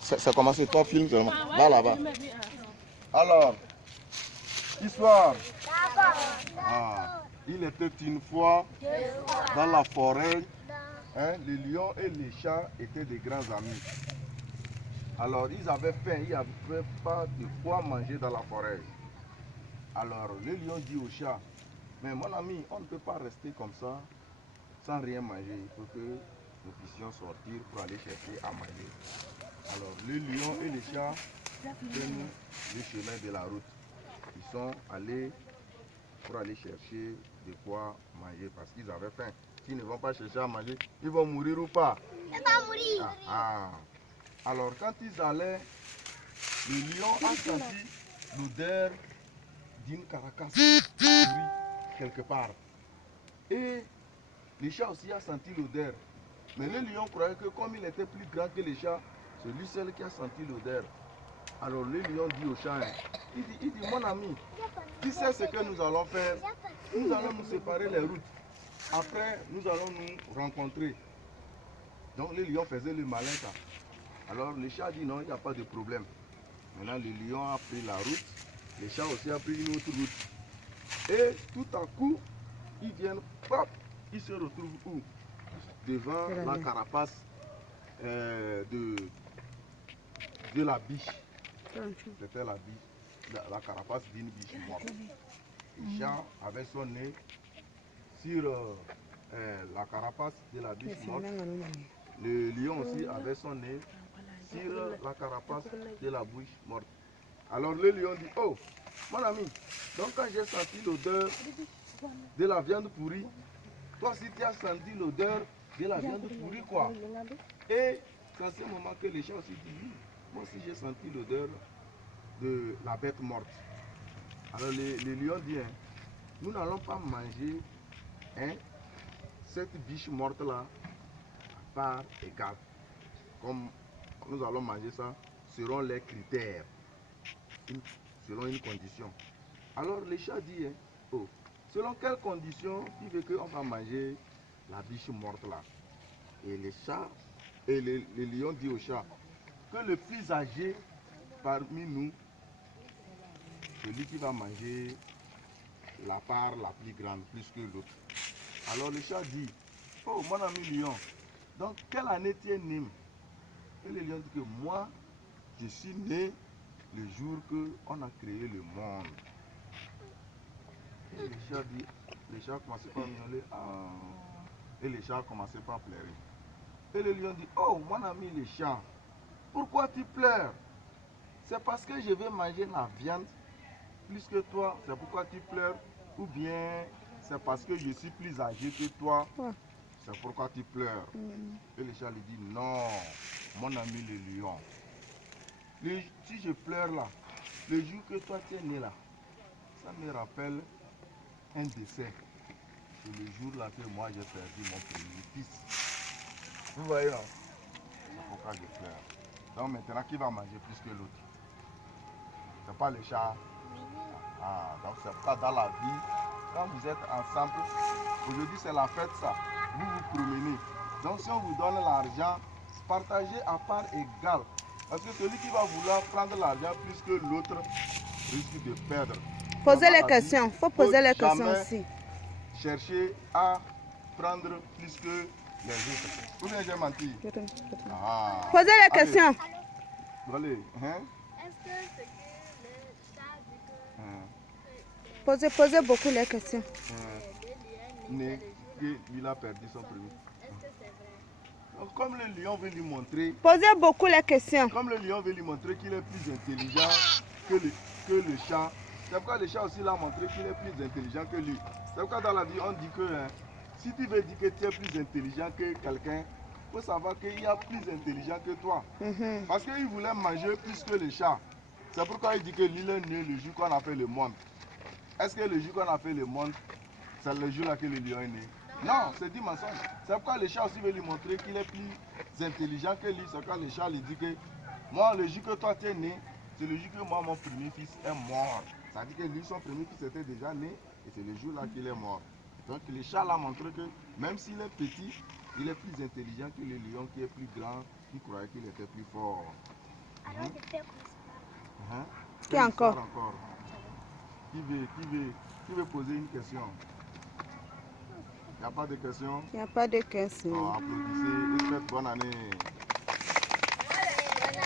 C'est commencé, toi filme seulement. Là, là-bas. Alors, histoire. Ah, il était une fois dans la forêt, hein, les lions et les chats étaient des grands amis. Alors, ils avaient faim, ils n'avaient pas de quoi manger dans la forêt. Alors, le lion dit au chat, mais mon ami, on ne peut pas rester comme ça sans rien manger. Il faut que nous puissions sortir pour aller chercher à manger. Alors, le lion et les chats prennent le chemin de la route. Ils sont allés pour aller chercher de quoi manger parce qu'ils avaient faim. S'ils ne vont pas chercher à manger, ils vont mourir ou pas? Ils vont mourir. Alors, quand ils allaient, le lion a senti l'odeur d'une carcasse pourrie quelque part. Et le chat aussi a senti l'odeur. Mais le lion croyait que comme il était plus grand que le chat, c'est lui seul qui a senti l'odeur. Alors le lion dit au chat, il dit mon ami, tu sais ce que nous allons faire? Nous allons nous séparer les routes. Après, nous allons nous rencontrer. Donc le lion faisait le malin ça. Alors le chat dit non, il n'y a pas de problème. Maintenant le lion a pris la route, le chat aussi a pris une autre route. Et tout à coup, ils viennent, hop, ils se retrouvent où? Devant la carapace de la biche. C'était la biche, la carapace d'une biche morte. Le chat avait son nez sur la carapace de la biche morte. Le lion aussi avait son nez sur la carapace de la biche morte. Alors le lion dit, oh, mon ami, donc quand j'ai senti l'odeur de la viande pourrie, toi aussi tu as senti l'odeur de la viande pourrie quoi. Et c'est à ce moment que les chat aussi dit, oui, moi aussi j'ai senti l'odeur de la bête morte. Alors le lion dit, hein, nous n'allons pas manger cette biche morte là à part égale. Comme nous allons manger ça selon les critères, selon une condition. Alors le chat dit, hein, oh, selon quelles conditions tu veux qu'on va manger la biche morte là? Et le chat, et le lion dit au chat, que le plus âgé parmi nous, celui qui va manger la part la plus grande, plus que l'autre. Alors le chat dit, oh mon ami lion, donc quelle année tu es né? Et le lion dit que moi, je suis né le jour qu'on a créé le monde. Et le chat dit, le chat commençait par miauler, et le chat commençait par pleurer. Et le lion dit, oh mon ami le chat, pourquoi tu pleures? C'est parce que je vais manger la viande plus que toi, c'est pourquoi tu pleures? Ou bien c'est parce que je suis plus âgé que toi, c'est pourquoi tu pleures? Et le chat lui dit, non, mon ami le lion, si je pleure là, le jour que toi tu es né là, ça me rappelle un décès. C'est le jour là que moi j'ai perdu mon premier fils. Vous voyez là? C'est pourquoi je pleure. Donc maintenant, qui va manger plus que l'autre? C'est pas le chat. Donc c'est pourquoi dans la vie, quand vous êtes ensemble, aujourd'hui c'est la fête ça, vous vous promenez. Donc si on vous donne l'argent, partagez à part égale. Parce que celui qui va vouloir prendre l'argent plus que l'autre risque de perdre. Posez les questions, il faut poser les questions aussi. Chercher à prendre plus que les autres. Ou bien j'ai menti? Posez les questions. Allez, hein? Est-ce que c'est que le chat dit que... Posez beaucoup les questions. Il a perdu son premier. Est-ce que c'est vrai? Donc, comme le lion veut lui montrer... Posez beaucoup les questions. Comme le lion veut lui montrer qu'il est plus intelligent que le chat, c'est pourquoi le chat aussi l'a montré qu'il est plus intelligent que lui. C'est pourquoi dans la vie on dit que si tu veux dire que tu es plus intelligent que quelqu'un, il faut savoir qu'il y a plus intelligent que toi. Parce qu'il voulait manger plus que le chat. C'est pourquoi il dit que lui est né le jour qu'on a fait le monde. Est-ce que le jour qu'on a fait le monde, c'est le jour là que le lion est né? Non, c'est du mensonge. C'est pourquoi le chat aussi veut lui montrer qu'il est plus intelligent que lui. C'est pourquoi le chat lui dit que moi, le jour que toi tu es né, c'est le jour que moi, mon premier fils est mort. Ça veut dire que lui, son premier fils était déjà né et c'est le jour là qu'il est mort. Donc le chat l'a montré que même s'il est petit, il est plus intelligent que le lion qui est plus grand Il croyait qu'il était plus fort. Alors, je fais comme ça. Qui encore? Qui veut poser une question? Il n'y a pas de question? Il n'y a pas de question. Oh, applaudissez. Et faites bonne année.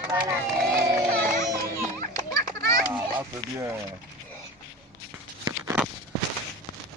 Ah, là c'est bien.